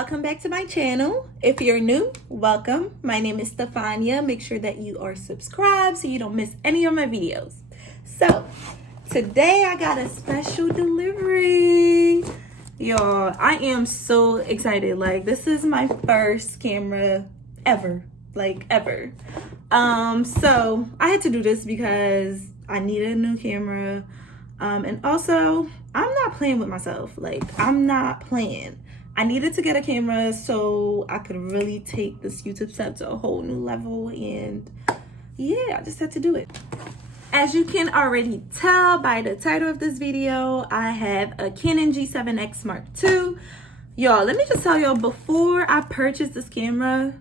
welcome back to my channel. If you're new, welcome. My name is Stefania. Make sure that you are subscribed so you don't miss any of my videos. So today I got a special delivery. Y'all, I am so excited. Like, this is my first camera ever, ever. So I had to do this because I needed a new camera. And also, I'm not playing with myself. Like, I'm not playing. I needed to get a camera so I could really take this YouTube stuff to a whole new level. And yeah, I just had to do it. As you can already tell by the title of this video, I have a Canon G7X Mark II. Y'all, let me just tell y'all, before I purchased this camera,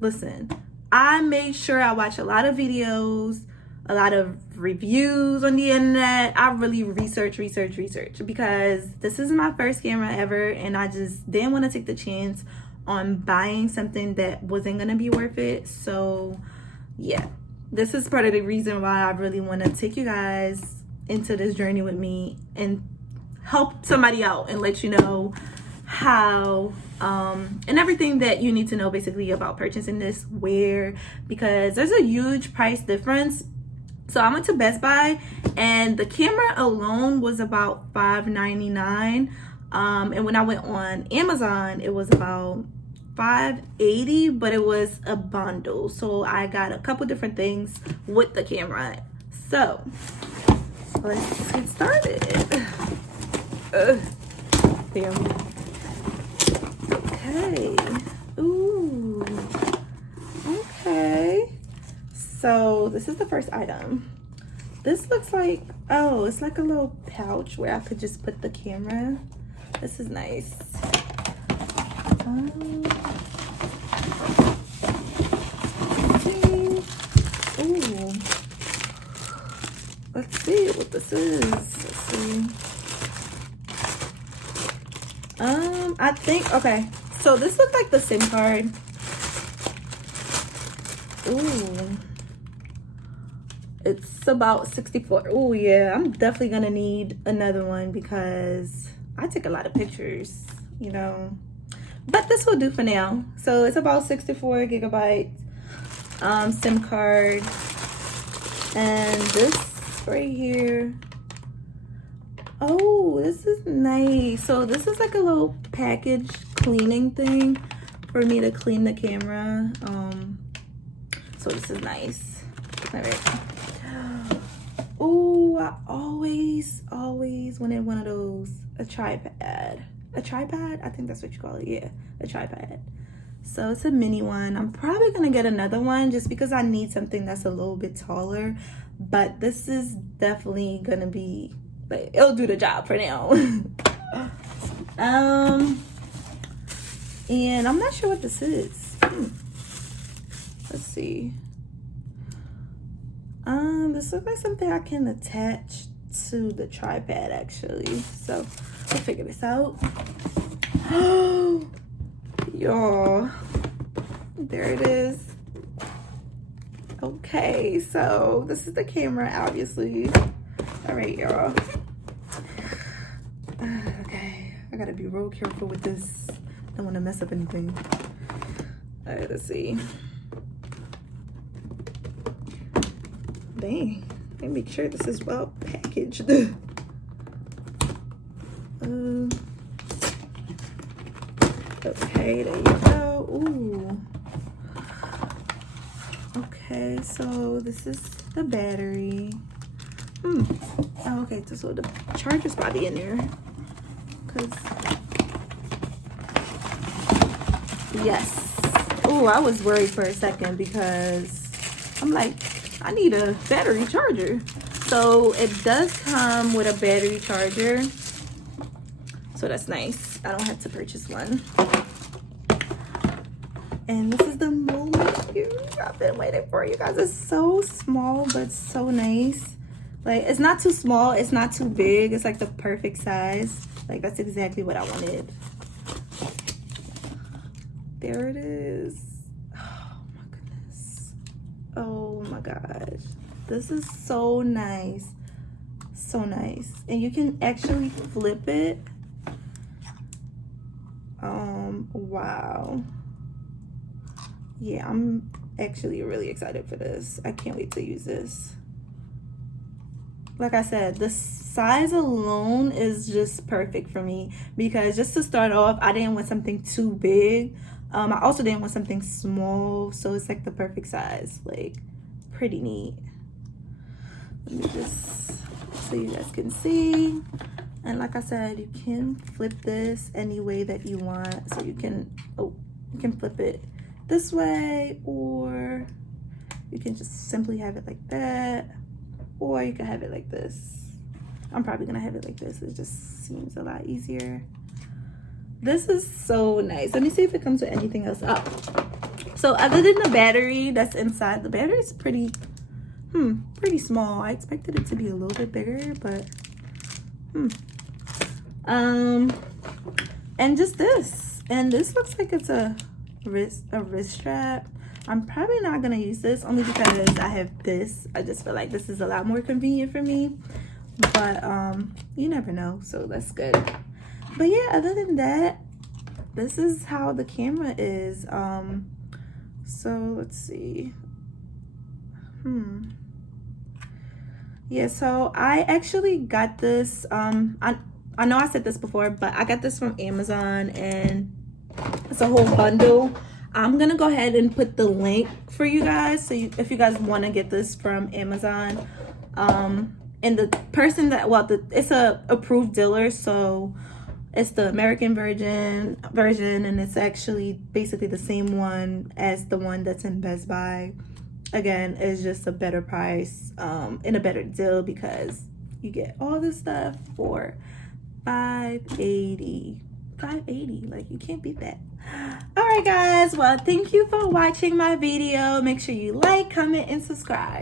listen, I made sure I watched a lot of videos, a lot of reviews on the internet. I really research because this is my first camera ever, and I just didn't want to take the chance on buying something that wasn't gonna be worth it. So yeah, this is part of the reason why I really want to take you guys into this journey with me and help somebody out and let you know how and everything that you need to know basically about purchasing this, where, because there's a huge price difference. So I went to Best Buy and the camera alone was about $5.99, and when I went on Amazon it was about $5.80, but it was a bundle, so I got a couple different things with the camera. So let's get started. Okay. Ooh. Okay. So this is the first item. This looks like, oh, it's like a little pouch where I could just put the camera. This is nice. Ooh. Let's see what this is. Let's see. I think, okay. So this looks like the SIM card. Ooh. It's about 64. Oh yeah, I'm definitely gonna need another one because I take a lot of pictures, you know. But this will do for now. So it's about 64 gigabytes SIM card. And this right here. Oh, this is nice. So this is like a little package cleaning thing for me to clean the camera. So this is nice. All right. Oh, I always wanted one of those. A tripod. A tripod? I think that's what you call it. Yeah, a tripod. So it's a mini one. I'm probably gonna get another one just because I need something that's a little bit taller. But this is definitely gonna be, like, it'll do the job for now. And I'm not sure what this is. Let's see. This looks like something I can attach to the tripod actually. So we'll figure this out. Y'all, there it is. Okay, so this is the camera, obviously. All right, y'all. Okay, I gotta be real careful with this. I don't want to mess up anything. All right, let's see. Dang, let me make sure this is well packaged. Okay, there you go. Ooh. Okay, so this is the battery. Oh, okay, so the charger's probably in there. Yes. Oh, I was worried for a second because I'm like, I need a battery charger. So it does come with a battery charger. So that's nice. I don't have to purchase one. And this is the moment I've been waiting for, you guys. It's so small, but so nice. Like, it's not too small, it's not too big. It's like the perfect size. Like, that's exactly what I wanted. There it is. Oh my goodness. Oh my gosh. This is so nice. So nice. And you can actually flip it. Wow. Yeah, I'm actually really excited for this. I can't wait to use this. Like I said, the size alone is just perfect for me, because just to start off, I didn't want something too big. I also didn't want something small, so it's like the perfect size. Like, pretty neat. Let me just so you guys can see. And like I said, you can flip this any way that you want. So you can flip it this way, or you can just simply have it like that, or you can have it like this. I'm probably gonna have it like this. It just seems a lot easier. This is so nice. Let me see if it comes with anything else. Oh, so other than the battery that's inside, the battery is pretty small. I expected it to be a little bit bigger, but and just this, and this looks like it's a wrist strap. I'm probably not gonna use this, only because I have this. I just feel like this is a lot more convenient for me, but you never know, so that's good. But yeah, other than that, this is how the camera is. So let's see. Yeah, so I actually got this, I know I said this before, but I got this from Amazon, and it's a whole bundle. I'm gonna go ahead and put the link for you guys, so if you guys want to get this from Amazon, and the person that, well, it's a approved dealer, so it's the American version, and it's actually basically the same one as the one that's in Best Buy. Again, it's just a better price, and a better deal, because you get all this stuff for $5.80. Like, you can't beat that. All right, guys, well, thank you for watching my video. Make sure you like, comment, and subscribe.